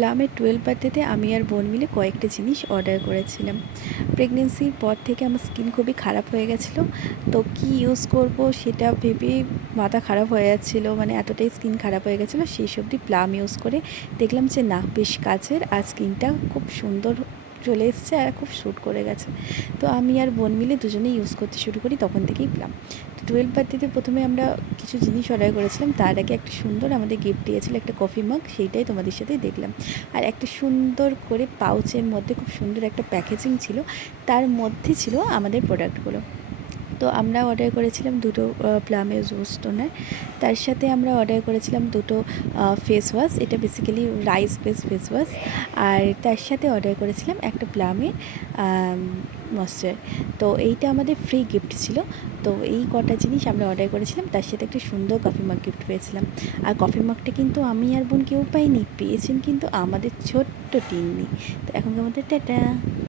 প্লামের 12 বার্থডেতে আমি আর বোন মিলে কয়েকটা জিনিস অর্ডার করেছিলাম। প্রেগনেন্সির পর থেকে আমার স্কিন খুবই খারাপ হয়ে গেছিলো, তো কী ইউজ করব সেটা ভেবেই মাথা খারাপ হয়ে যাচ্ছিলো, মানে এতটাই স্কিন খারাপ হয়ে গেছিলো। সেই সবজি প্লাম ইউজ করে দেখলাম যে না, বেশ কাজের, আর স্কিনটা খুব সুন্দর চলে এসছে আর খুব শ্যুট করে গেছে। তো আমি আর বোন মিলে দুজনেই ইউজ করতে শুরু করি, তখন থেকেই প্লাম। তো 12 বার্থডেতে প্রথমে আমরা কিছু জিনিস অর্ডার করেছিলাম, তার আগে একটা সুন্দর আমাদের গিফট দিয়েছিল একটা কফি মাগ, সেইটাই তোমাদের সাথেই দেখলাম। আর একটা সুন্দর করে পাউচের মধ্যে খুব সুন্দর একটা প্যাকেজিং ছিল, তার মধ্যে ছিল আমাদের প্রোডাক্টগুলো। তো আমরা অর্ডার করেছিলাম দুটো প্লামের জুস টোনার, তার সাথে আমরা অর্ডার করেছিলাম দুটো ফেস ওয়াশ, এটা basically rice base face wash, আর তার সাথে অর্ডার করেছিলাম একটা প্লামের ময়েশ্চার। তো এইটা আমাদের ফ্রি গিফট ছিল। তো এই কটা জিনিস আমরা অর্ডার করেছিলাম, তার সাথে একটা সুন্দর কফি মাগ গিফট পেয়েছিলাম। আর কফি মাগটা কিন্তু আমি আর বোন কেউ পাইনি, পেয়েছেন কিন্তু আমাদের ছোট্ট টিন্নি। তো এখন আমাদের টাটা।